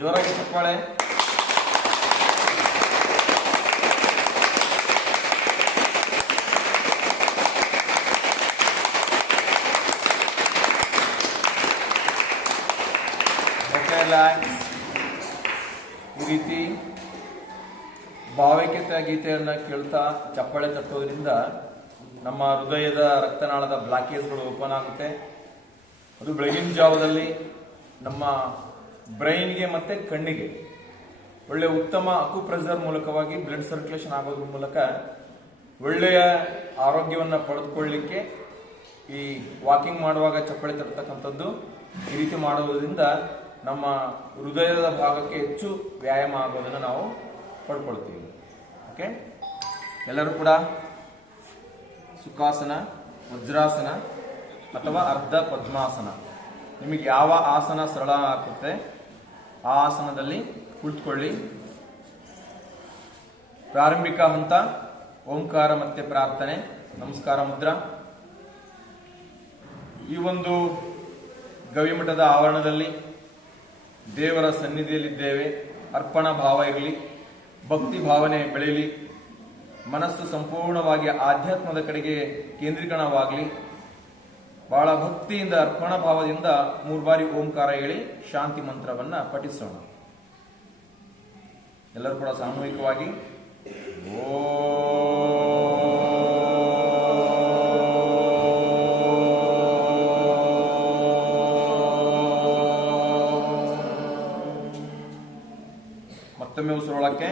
ಜೋರಾಗಿ ಚಪ್ಪಾಳೆ. ಈ ರೀತಿ ಭಾವೈಕ್ಯತಾ ಗೀತೆಯನ್ನು ಕೇಳ್ತಾ ಚಪ್ಪಾಳೆ ತಟ್ಟೋದ್ರಿಂದ ನಮ್ಮ ಹೃದಯದ ರಕ್ತನಾಳದ ಬ್ಲಾಕೇಜ್ಗಳು ಓಪನ್ ಆಗುತ್ತೆ. ಅದು ಬೆಳಗಿನ ಜಾವದಲ್ಲಿ ನಮ್ಮ ಬ್ರೈನ್ಗೆ ಮತ್ತೆ ಕಣ್ಣಿಗೆ ಒಳ್ಳೆಯ ಉತ್ತಮ ಅಕ್ಯುಪ್ರೆಷರ್ ಮೂಲಕವಾಗಿ ಬ್ಲಡ್ ಸರ್ಕ್ಯುಲೇಷನ್ ಆಗೋದ್ರ ಮೂಲಕ ಒಳ್ಳೆಯ ಆರೋಗ್ಯವನ್ನು ಪಡೆದುಕೊಳ್ಳಲಿಕ್ಕೆ ಈ ವಾಕಿಂಗ್ ಮಾಡುವಾಗ ಚಪ್ಪಳೆ ತರ್ತಕ್ಕಂಥದ್ದು ಈ ರೀತಿ ಮಾಡೋದ್ರಿಂದ ನಮ್ಮ ಹೃದಯದ ಭಾಗಕ್ಕೆ ಹೆಚ್ಚು ವ್ಯಾಯಾಮ ಆಗೋದನ್ನು ನಾವು ಪಡ್ಕೊಳ್ತೀವಿ. ಓಕೆ, ಎಲ್ಲರೂ ಕೂಡ ಸುಖಾಸನ, ವಜ್ರಾಸನ ಅಥವಾ ಅರ್ಧ ಪದ್ಮಾಸನ, ನಿಮಗೆ ಯಾವ ಆಸನ ಸರಳ ಆಗುತ್ತೆ ಆ ಆಸನದಲ್ಲಿ ಕುಳಿತುಕೊಳ್ಳಿ. ಪ್ರಾರಂಭಿಕ ಹಂತ ಓಂಕಾರ ಮತ್ತೆ ಪ್ರಾರ್ಥನೆ, ನಮಸ್ಕಾರ ಮುದ್ರಾ. ಈ ಒಂದು ಗವಿಮಠದ ಆವರಣದಲ್ಲಿ ದೇವರ ಸನ್ನಿಧಿಯಲ್ಲಿದ್ದೇವೆ. ಅರ್ಪಣಾ ಭಾವ ಇರಲಿ, ಭಕ್ತಿ ಭಾವನೆ ಬೆಳೆಯಲಿ, ಮನಸ್ಸು ಸಂಪೂರ್ಣವಾಗಿ ಆಧ್ಯಾತ್ಮದ ಕಡೆಗೆ ಕೇಂದ್ರೀಕರಣವಾಗಲಿ. ಬಹಳ ಭಕ್ತಿಯಿಂದ ಅರ್ಪಣಾ ಭಾವದಿಂದ 3 ಬಾರಿ ಓಂಕಾರ ಹೇಳಿ ಶಾಂತಿ ಮಂತ್ರವನ್ನ ಪಠಿಸೋಣ. ಎಲ್ಲರೂ ಕೂಡ ಸಾಮೂಹಿಕವಾಗಿ ಮತ್ತೊಮ್ಮೆ ಉಸಿರೊಳಕ್ಕೆ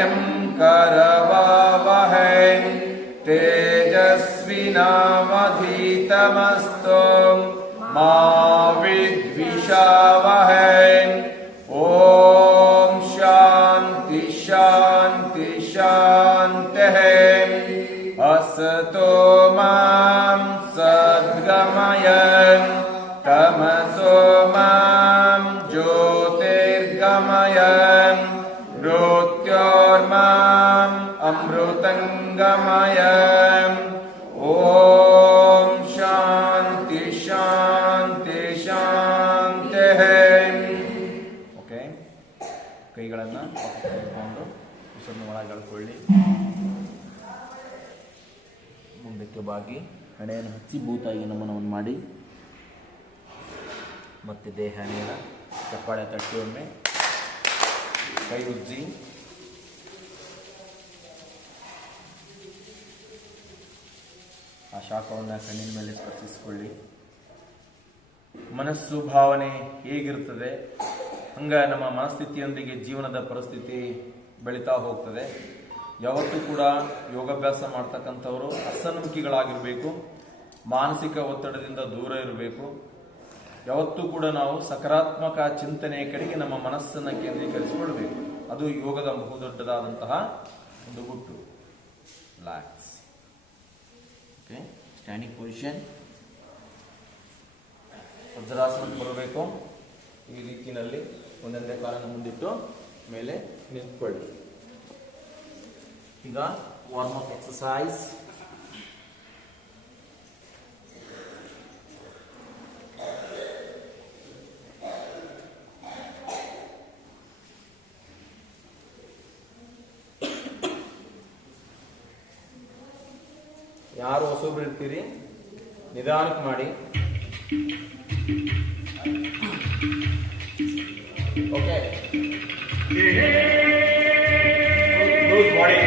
वीर्यं करवावहै तेजस्विनावधीतमस्तु मा विद्विषावहै। ॐ शान्ति शान्ति शान्तिः। असतो मां सद्गमय तमसो मां ज्योतिर्गमय मृत्योर्माम् अमृतङ्गमय। ॐ शान्ति शान्ति शान्तिः। ಓಕೆ, ಕೈಗಳನ್ನು ಇಟ್ಕೊಂಡು ಉಸಿರನ್ನು ಒಳಗೆಳ್ಕೊಳ್ಳಿ. ಮುಂದಕ್ಕೆ ಬಾಗಿ ಹಣೆಯನ್ನು ಹಚ್ಚಿ ಭೂತಾಗಿ ನಮನವನ್ನು ಮಾಡಿ ಮತ್ತೆ ದೇಹ ನೇರ ಚಪ್ಪಾಳೆ ತಟ್ಟಿ ಒಮ್ಮೆ ಕೈ ಉಜ್ಜಿ ಆ ಶಾಖವನ್ನು ಕಣ್ಣಿನ ಮೇಲೆ ಸ್ಪರ್ಶಿಸಿಕೊಳ್ಳಿ. ಮನಸ್ಸು ಭಾವನೆ ಹೇಗಿರ್ತದೆ ಹಂಗ ನಮ್ಮ ಮನಸ್ಥಿತಿಯೊಂದಿಗೆ ಜೀವನದ ಪರಿಸ್ಥಿತಿ ಬೆಳೀತಾ ಹೋಗ್ತದೆ. ಯಾವತ್ತೂ ಕೂಡ ಯೋಗಾಭ್ಯಾಸ ಮಾಡ್ತಕ್ಕಂಥವರು ಅಸನ್ಮುಖಿಗಳಾಗಿರಬೇಕು, ಮಾನಸಿಕ ಒತ್ತಡದಿಂದ ದೂರ ಇರಬೇಕು. ಯಾವತ್ತೂ ಕೂಡ ನಾವು ಸಕಾರಾತ್ಮಕ ಚಿಂತನೆಯ ಕಡೆಗೆ ನಮ್ಮ ಮನಸ್ಸನ್ನು ಕೇಂದ್ರೀಕರಿಸಿಕೊಳ್ಬೇಕು. ಅದು ಯೋಗದ ಬಹುದೊಡ್ಡದಾದಂತಹ ಒಂದು ಗುಟ್ಟು. ರಿಲ್ಯಾಕ್ಸ್. Okay, standing position. ವಜ್ರಾಸನಕ್ಕೆ ಬರಬೇಕು. ಈ ರೀತಿಯಲ್ಲಿ ಒಂದೊಂದೇ ಕಾಲನ್ನು ಮುಂದಿಟ್ಟು ಮೇಲೆ ನಿಂತ್ಕೊಳ್ಳಿ. ಈಗ ವಾರ್ಮ್ ಅಪ್ ಎಕ್ಸಸೈಸ್. ಯಾರು ಹೊಸಬ್ರು ಇರ್ತೀರಿ ನಿಧಾನಕ್ಕೆ ಮಾಡಿ. Okay, loose body.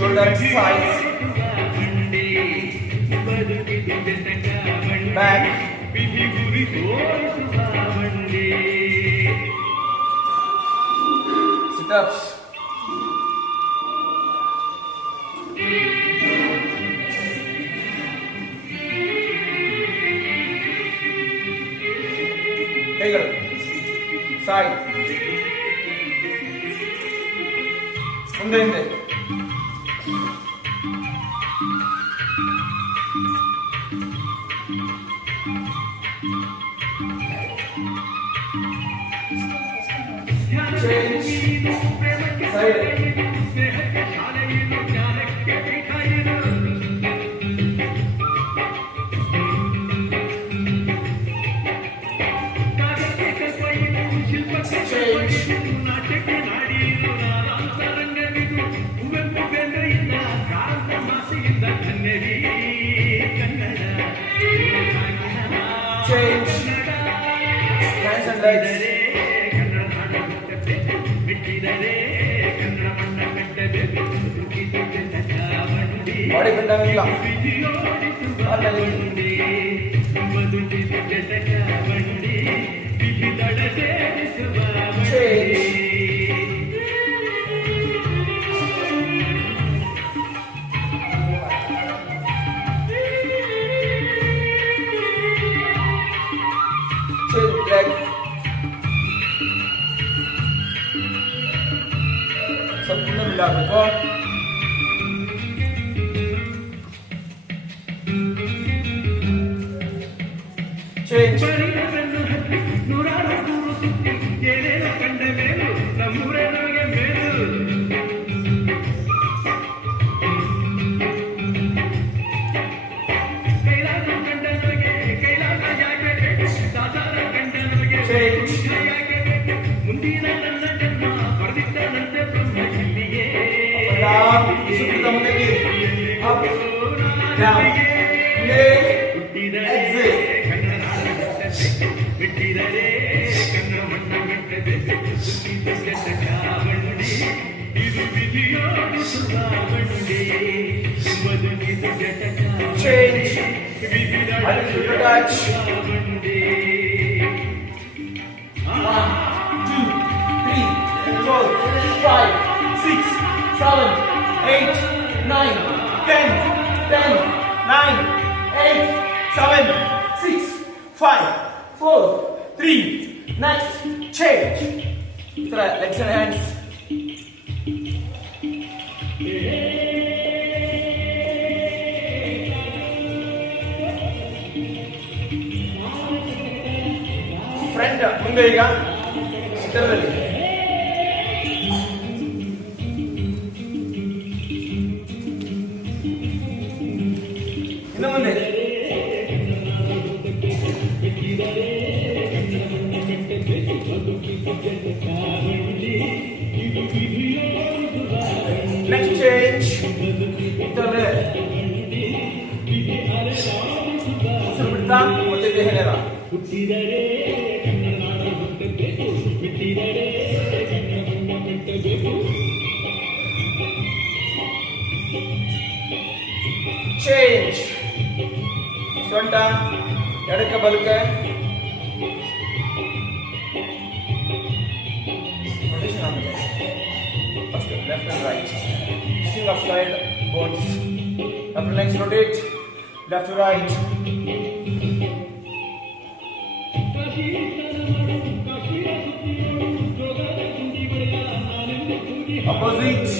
Shoulder exercise. Back. Sit-ups. ಕೈಗಳು ಸೈಡ್ ಮುಂದೆ ಹಿಂದೆ. Maybe Change. Hands and legs. Body bend ಆಗಲ್ಲ. ಸಂಪೂರ್ಣ ಬಿಡಾಗಬೇಕು. Change. Up, down, leg, exit. Change. Undo touch. 1, 2, 3, 4, 5, 6, 7, 8, 9, 10, 10, 9, 8, 7, 6, 5, 4, 3. Next, change. Legs and hands. Front ಮುಂದೆ ಈಗ ಚಿತ್ರದಲ್ಲಿ ಇನ್ನು ಮುಂದೆ next change ಇತ್ತಲೆ ಉಸಿರು ಬಿಡ್ತಾ ಮತ್ತೆ ದೇಹ ನೇರ change ಸೊಂಟ ಎಡಕ್ಕೆ ಬಲಕ್ಕೆ first left and right swing of side bones upper legs rotate left to right opposite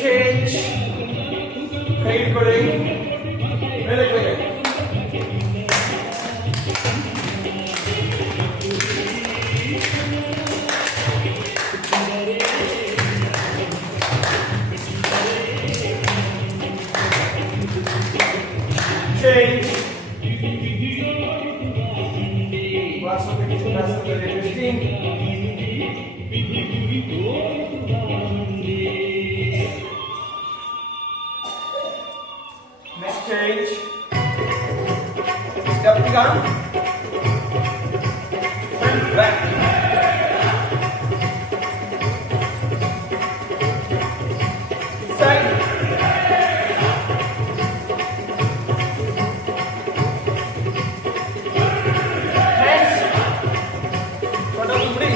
change ಕೈ ಹಿಡ್ಕೊಳ್ಳಿ ಮೇಲೆ ಕೈ change next change step down front back side hands front of body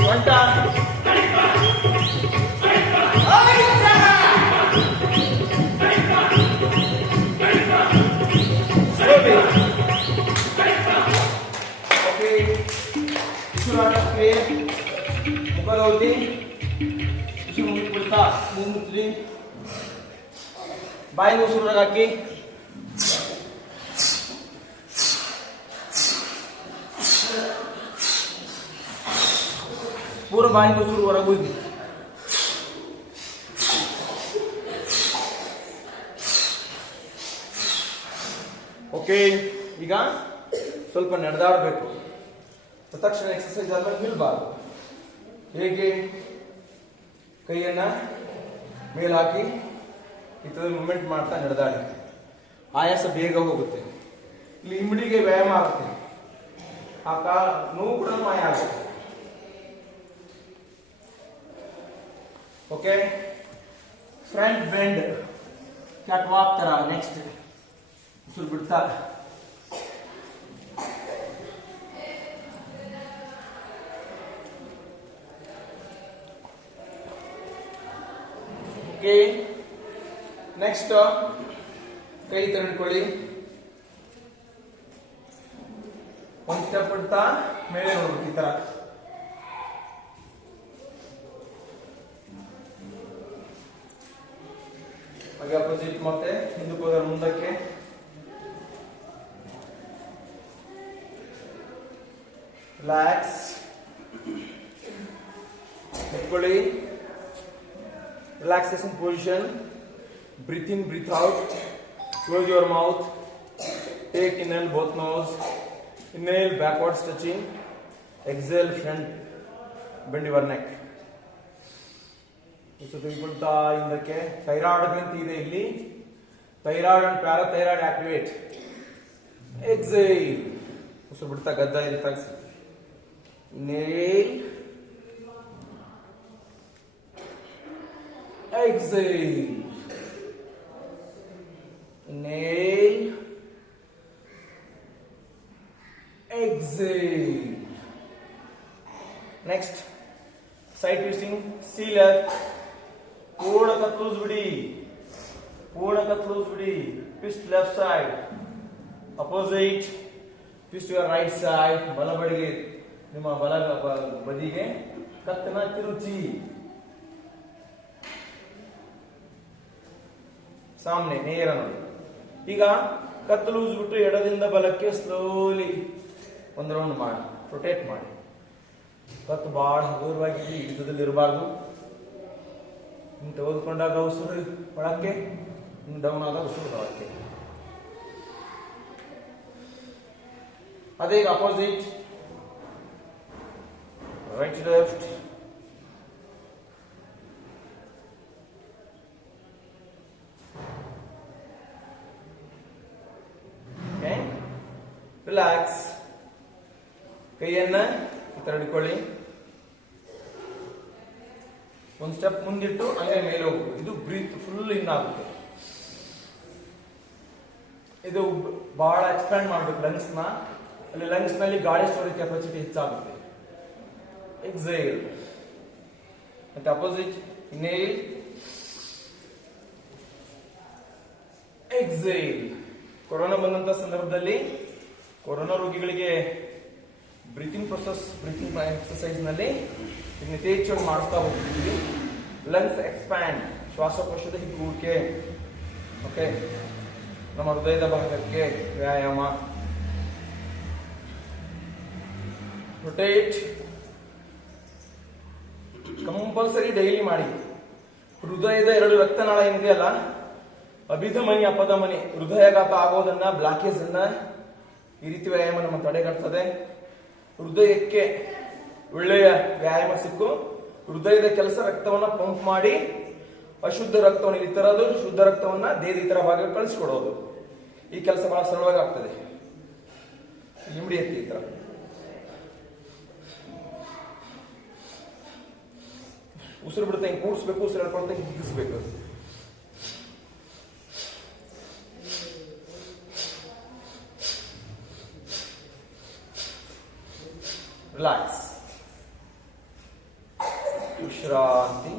front muka loading usul pulta mumutri bayi usul kaki pura bayi usul waragu okay ಈಗ ಸ್ವಲ್ಪ ನಡೆದಾಡಬೇಕು. ತಕ್ಷಣ exercise ಆದ್ಮೇಲೆ ನಿಲ್ಬಾರ್ದು. ಹೇಗೆ? ಕೈಯನ್ನ ಮೇಲೆ ಹಾಕಿ ಈ ತರ ಮೂವ್ಮೆಂಟ್ ಮಾಡ್ತಾ ನಡೆದಾಡಿ. ಆಯಾಸ ಬೇಗ ಹೋಗುತ್ತೆ. ಇಲ್ಲಿ ಇಮಿಡಿಗೆ ವ್ಯಾಯಾಮ ಆಗುತ್ತೆ. ಆ ನೋವು ಕೂಡ ಮಾಯ ಆಗುತ್ತೆ. Okay, front bend cat walk ತರ. ನೆಕ್ಸ್ಟ್ ಉಸಿರು ಬಿಡ್ತಾ ಓಕೆ. ನೆಕ್ಸ್ಟ್ ಕೈ ತರಡ್ಕೊಳ್ಳಿ. ಒಂದು ಸ್ಟೆಪ್ ಬಿಡ್ತಾ ಮೇಲೆ ನೋಡ್ಬೇಕು ಈ ತರ. ಹಾಗೆ ಅಪೋಸಿಟ್ ಮತ್ತೆ ಹಿಂದಕ್ಕೆ ಹೋದ್ರೆ ಮುಂದಕ್ಕೆ. ರಿಲ್ಯಾಕ್ಸ್. ಇಟ್ಕೊಳ್ಳಿ. Relaxation position. Breathe in, breathe out. Close your mouth. Take inhale both nose. Inhale backwards touching. Exhale front. Bend your neck. ತೆಗೆದುಕೊಳ್ತಾ ಹಿಂದಕ್ಕೆ. ಥೈರಾಯ್ಡ್ ಗ್ರಂಥಿ ಇದೆ ಇಲ್ಲಿ. Thyroid and parathyroid activate. Exhale. ಉಸಿರು ಬಿಡ್ತಾ ಗದ್ದ ಇಲ್ಲಿ ತಗ್ಸಿ. Inhale. Exhale. Inhale. Exhale. Next, side twisting. C left. ಪೂರ್ಣ ಕತ್ ಲೂಸ್ ಬಿಡಿ. ಪೂರ್ಣ ಕತ್ ಲೂಸ್ ಬಿಡಿ. Twist left side. Opposite. Twist your right side. ಬಲ ಬದಿಗೆ, ನಿಮ್ಮ ಬಲ ಬದಿಗೆ ಕತ್ತನ ತಿರುಚಿ. ಸಾಮ್ನೆ ನೇರ ನೋಡಿ. ಈಗ ಕತ್ತು ಲೂಸ್ ಬಿಟ್ಟು ಎಡದಿಂದ ಬಲಕ್ಕೆ ಸ್ಲೋಲಿ ಒಂದು ರೌಂಡ್ ಮಾಡಿ, ರೊಟೇಟ್ ಮಾಡಿ. ಕತ್ತು ಬಹಳ ಹಗುರವಾಗಿ ಹಿಡಿತದಲ್ಲಿ ಇರಬಾರ್ದು. ತೆಗೆದುಕೊಂಡಾಗ ಉಸಿರು ಒಳಕ್ಕೆ, ಡೌನ್ ಆದಾಗ ಉಸಿರು ಹೊರಕ್ಕೆ. ಅದೇ ಅಪೋಸಿಟ್. Right left. ರಿಲ್ಯಾಕ್ಸ್. ಕೈಯನ್ನ ಈ ತರ ಹಿಡ್ಕೊಳ್ಳಿ. ಒಂದು ಸ್ಟೆಪ್ ಮುಂದಿಟ್ಟು ಹಂಗೆ ಮೇಲೆ ಹೋಗ್ಬೇಕು. ಇದು ಬ್ರೀತ್ ಫುಲ್ ಇನ್ ಆಗುತ್ತೆ. ಇದು ಬಹಳ ಎಕ್ಸ್ಪ್ಯಾಂಡ್ ಮಾಡ್ಬೇಕು ಲಂಗ್ಸ್ ನ. ಅಲ್ಲಿ ಲಂಗ್ಸ್ ನಲ್ಲಿ ಗಾಳಿ ಸ್ಟೋರೇಜ್ ಕೆಪಾಸಿಟಿ ಹೆಚ್ಚಾಗುತ್ತೆ. ಎಕ್ಸೇಲ್. ಮತ್ತೆ ಅಪೋಸಿಟ್. ಇನ್ಹೇಲ್. ಎಕ್ಸೇಲ್. ಕೊರೋನಾ ಬಂದಂತ ಸಂದರ್ಭದಲ್ಲಿ ಕೊರೋನಾ ರೋಗಿಗಳಿಗೆ ಬ್ರೀತಿಂಗ್ ಪ್ರೊಸೆಸ್, ಬ್ರೀತಿಂಗ್ ಎಕ್ಸರ್ಸೈಸ್ ನಲ್ಲಿ ಯಥೇಚ್ಛವಾಗಿ ಮಾಡಿಸ್ತಾ ಹೋಗ್ತಿದ್ವಿ. ಲಂಗ್ಸ್ ಎಕ್ಸ್ಪ್ಯಾಂಡ್, ಶ್ವಾಸಕೋಶದ ಹಿಗ್ಗುವಿಕೆ. ಓಕೆ, ನಮ್ಮ ಹೃದಯದ ಭಾಗಕ್ಕೆ ವ್ಯಾಯಾಮ. ರೊಟೇಟ್ ಕಂಪಲ್ಸರಿ ಡೈಲಿ ಮಾಡಿ. ಹೃದಯದ 2 ರಕ್ತನಾಳ ಏನಿದೆಯಲ್ಲ, ಅಭಿಧಮನಿ ಅಪಧಮನಿ, ಹೃದಯಾಘಾತ ಆಗೋದನ್ನ, ಬ್ಲಾಕೇಜ್ ಅನ್ನ ಈ ರೀತಿ ವ್ಯಾಯಾಮ ನಮ್ಮ ತಡೆಗಟ್ಟುತ್ತದೆ. ಹೃದಯಕ್ಕೆ ಒಳ್ಳೆಯ ವ್ಯಾಯಾಮ ಸಿಕ್ಕು ಹೃದಯದ ಕೆಲಸ ರಕ್ತವನ್ನ ಪಂಪ್ ಮಾಡಿ ಅಶುದ್ಧ ರಕ್ತವನ್ನು ಇಲ್ಲಿ ತರೋದು, ಶುದ್ಧ ರಕ್ತವನ್ನ ದೇಹದ ಇತರ ಭಾಗಕ್ಕೆ ಕಳಿಸಿಕೊಡೋದು. ಈ ಕೆಲಸ ಬಹಳ ಸರಳವಾಗಿ ಆಗ್ತದೆ. ನಿಮಿಡಿ ಎತ್ತಿ ಈ ತರ. ಉಸಿರು ಬಿಡುತ್ತೆ ಹಿಂಗೆ ಕೂಡಿಸ್ಬೇಕು, ಉಸಿರು ಹೇಳ್ಕೊಳ್ತಾ ಹಿಗ್ಗಿಸ್ಬೇಕು. ರಿಲ್ಯಾಕ್ಸ್. ವಿಶ್ರಾಂತಿ.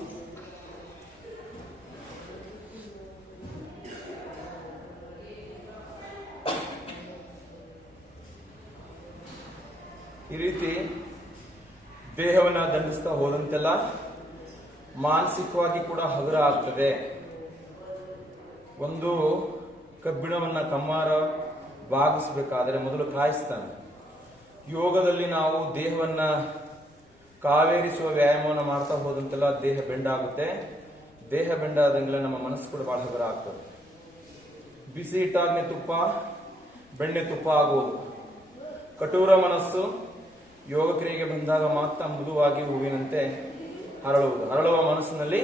ಈ ರೀತಿ ದೇಹವನ್ನ ದಂಡಿಸ್ತಾ ಹೋದಂತೆಲ್ಲ ಮಾನಸಿಕವಾಗಿ ಕೂಡ ಹಗುರ ಆಗ್ತದೆ. ಒಂದು ಕಬ್ಬಿಣವನ್ನ ಕಮ್ಮಾರ ಬಾಗಿಸ್ಬೇಕಾದ್ರೆ ಮೊದಲು ಕಾಯಿಸ್ತಾನೆ. ಯೋಗದಲ್ಲಿ ನಾವು ದೇಹವನ್ನ ಕಾವೇರಿಸುವ ವ್ಯಾಯಾಮವನ್ನು ಮಾಡ್ತಾ ಹೋದಂತೆಲ್ಲ ದೇಹ ಬೆಂಡಾಗುತ್ತೆ. ದೇಹ ಬೆಂಡಾದಂಗೆಲ್ಲ ನಮ್ಮ ಮನಸ್ಸು ಕೂಡ ಬಹಳ ಹಗುರ ಆಗ್ತದೆ. ಬಿಸಿ ಇಟ್ಟಾಗ್ನೆ ತುಪ್ಪ, ಬೆಣ್ಣೆ ತುಪ್ಪ ಆಗುವುದು. ಕಠೋರ ಮನಸ್ಸು ಯೋಗ ಕ್ರಿಯೆಗೆ ಬಂದಾಗ ಮಾತ್ರ ಮೃದುವಾಗಿ ಹೂವಿನಂತೆ ಹರಳುವುದು. ಹರಳುವ ಮನಸ್ಸಿನಲ್ಲಿ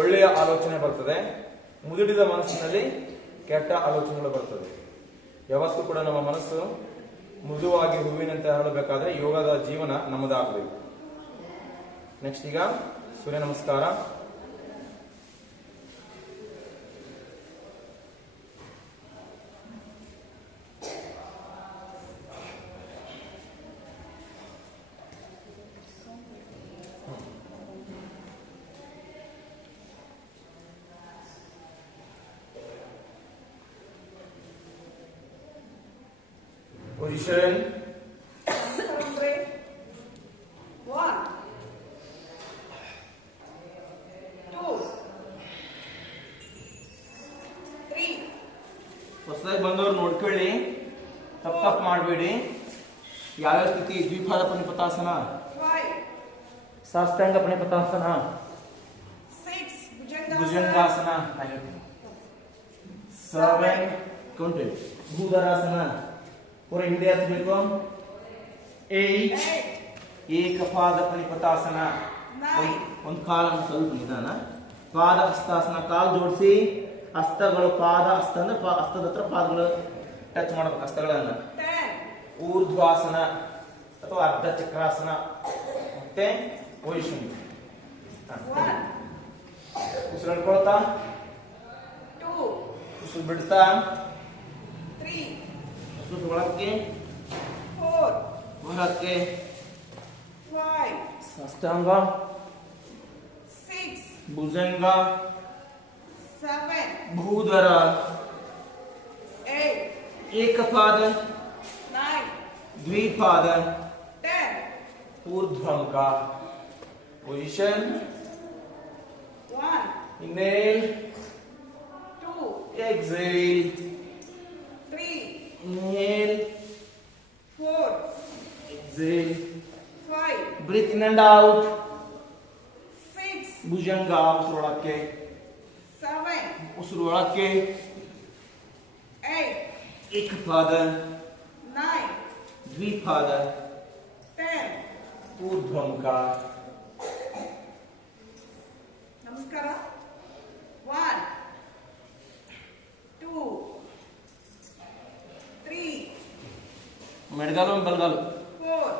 ಒಳ್ಳೆಯ ಆಲೋಚನೆ ಬರ್ತದೆ, ಮುದುಡಿದ ಮನಸ್ಸಿನಲ್ಲಿ ಕೆಟ್ಟ ಆಲೋಚನೆಗಳು ಬರ್ತದೆ. ಯಾವತ್ತೂ ಕೂಡ ನಮ್ಮ ಮನಸ್ಸು ಮೃದುವಾಗಿ ಹೂವಿನಂತೆ ಹರಳಬೇಕಾದ್ರೆ ಯೋಗದ ಜೀವನ ನಮ್ಮದಾಗಬೇಕು. ನೆಕ್ಸ್ಟ್ ಈಗ ಸೂರ್ಯ ನಮಸ್ಕಾರ. Position. 1, 2, 3. ಹೊಸದಾಗಿ ಬಂದವರು ನೋಡ್ಕೊಳ್ಳಿ, ತಪ್ಪು ಮಾಡಬೇಡಿ. ಯಾವ್ಯಾವ ಸ್ಥಿತಿ? ದ್ವಿಪಾದ ಪಣಿಪತಾಸನ, 5, ಸಾಷ್ಟಾಂಗ ಪಣಿಪತಾಸನ, 6, ಭುಜಂಗಾಸನ, 7 ಕೌಂಟೆಡ್, ಭೂಧರಾಸನ पूरा ಹಿಂದೆ ಹತ್ತಬೇಕು. 8 ಏಕಪಾದ ಪಣಿಪತಾಸನ, ಒಂದು ಕಾಲನ್ನು ಸ್ವಲ್ಪ ನಿಧಾನ. ಪಾದ ಹಸ್ತಾಸನ, ಕಾಲು ಜೋಡಿಸಿ ಹಸ್ತಗಳು ಪಾದ ಹಸ್ತ ಅಂದ್ರೆ ಹಸ್ತದ ಹತ್ರ ಪಾದಗಳು ಟಚ್ ಮಾಡಬೇಕು ಹಸ್ತಗಳನ್ನ. 10, ಊರ್ಧ್ವಾಸನ ಅಥವಾ ಅರ್ಧ ಚಕ್ರಾಸನ, ಮತ್ತೆ ಪೊಸಿಷನ್. 1, ಉಸಿರು ಹಿಡ್ಕೊಳ್ತಾ, 2, ಉಸಿರು ಬಿಡ್ತಾ, 3, ಉಸಿರು ಒಳಕ್ಕೆ 4, ಹೊರಕ್ಕೆ, 5, ಸಾಷ್ಟಾಂಗ, 6, Bhujanga, 7, ಭೂಧರ, 8, ಏಕಪಾದ, 9, ದ್ವಿಪಾದ, 10, ಊರ್ಧ್ವಂಗ. Position. 1, Inhale, 2, exhale, 3, inhale, 4, exhale. 5, Breathe in and out. 6, Bhujanga, ಉಸಿರು ಒಳಕ್ಕೆ, 7, ಉಸಿರು ಒಳಕ್ಕೆ, 8, ಏಕಪಾದ, 9, ದ್ವಿಪಾದ, 10. ಊರ್ಧ್ವಂಗ. ನಮಸ್ಕಾರ. 1, 2, 3, ಮೆಡಗಾಲು ಬಲಗಾಲು. 4,